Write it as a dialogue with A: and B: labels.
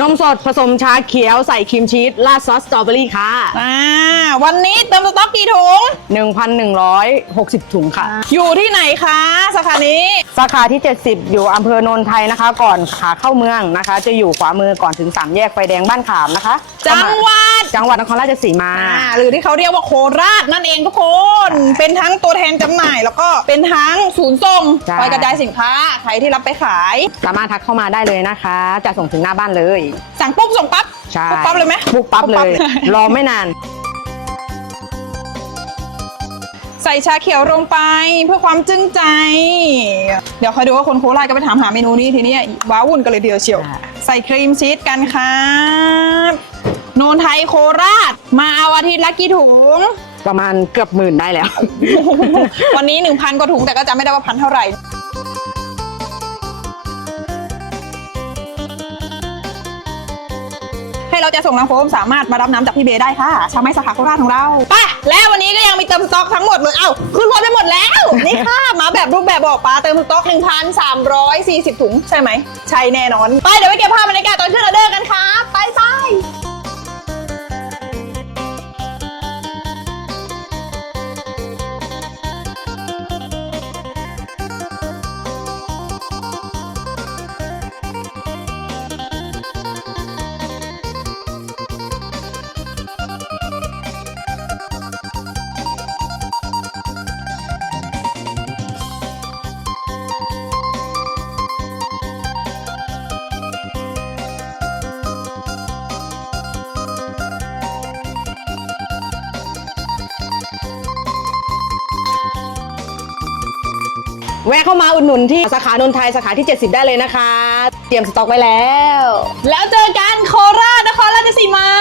A: นมสดผสมชาเขียวใส่ครีมชีสราดซอสสตรอเบอรี่ค่ะ
B: อ่าวันนี้เติมสต๊อกกี่ถุง
A: 1,160 ถุงค่ะ
B: อยู่ที่ไหนคะสาขานี้
A: สาขาที่ 70 อยู่อำเภอโนนไทยนะคะ ก่อนขาเข้าเมืองนะคะ จะอยู่ขวามือก่อนถึง 3 แยกไฟแดงบ้านขามนะคะ
B: จังหวัด
A: จังหวัดนครราชสีมา
B: อ่าหรือที่เขาเรียกว่าโคราชนั่นเองทุกคน เป็นทั้งตัวแทนจำหน่าย แล้วก็เป็นทั้งศูนย์ส่ง
A: ใช่
B: คอยกระจายสินค้าใครที่รับไปขาย
A: สามารถทักเข้ามาได้เลยนะคะ จะส่งถึงหน้าบ้านเลย
B: สั่งปุ๊บส่งปั๊บ
A: ใช่
B: ปุ๊บปั๊บเลยไหม
A: ปุ๊บปั๊บเลย รอไม่นาน
B: ใส่ชาเขียวลงไปเพื่อความจึ้งใจ เดี๋ยวคอยดูว่าคนโคราชก็ไปถามหาเมนูนี้ทีนี้ว้าวุ่นกันเลยเดียวเชียว
A: ค่ะ
B: ใส่ครีมชีสกันครับโนนไทยโคราช มาเอาอาทิตย์ละกี่ถุง
A: ประมาณเกือบหมื่นได้แล้ว
B: วันนี้ 1,000กว่าถุงแต่ก็จำไม่ได้ว่าพันเท่าไหร่ เราจะส่งน้ำโฟมสามารถมารับน้ำจากพี่เบย์ได้ค่ะชาวไม้สาขาโคราชของเราไป่ะแล้ววันนี้ก็ยังมีเติมสต็อกทั้งหมดเลยเอ้าขึ้นรถไปหมดแล้ว นี่ค่ะ มาแบบรูปแบบบอกปลาเติมสต็อก 1,340ถุงใช่ไหมใช่แน่นอน ไปเดี๋ยวไปเก็บภาพบรรยากาศตอนขึ้นออเดอร์กันค่ะไปไป
A: แวะเข้ามาอุดหนุนที่สาขานนทไทยสาขาที่ 70 ได้เลยนะคะ เตรียมสต็อกไว้แล้ว
B: แล้วเจอกันโคราชนครราชสีมา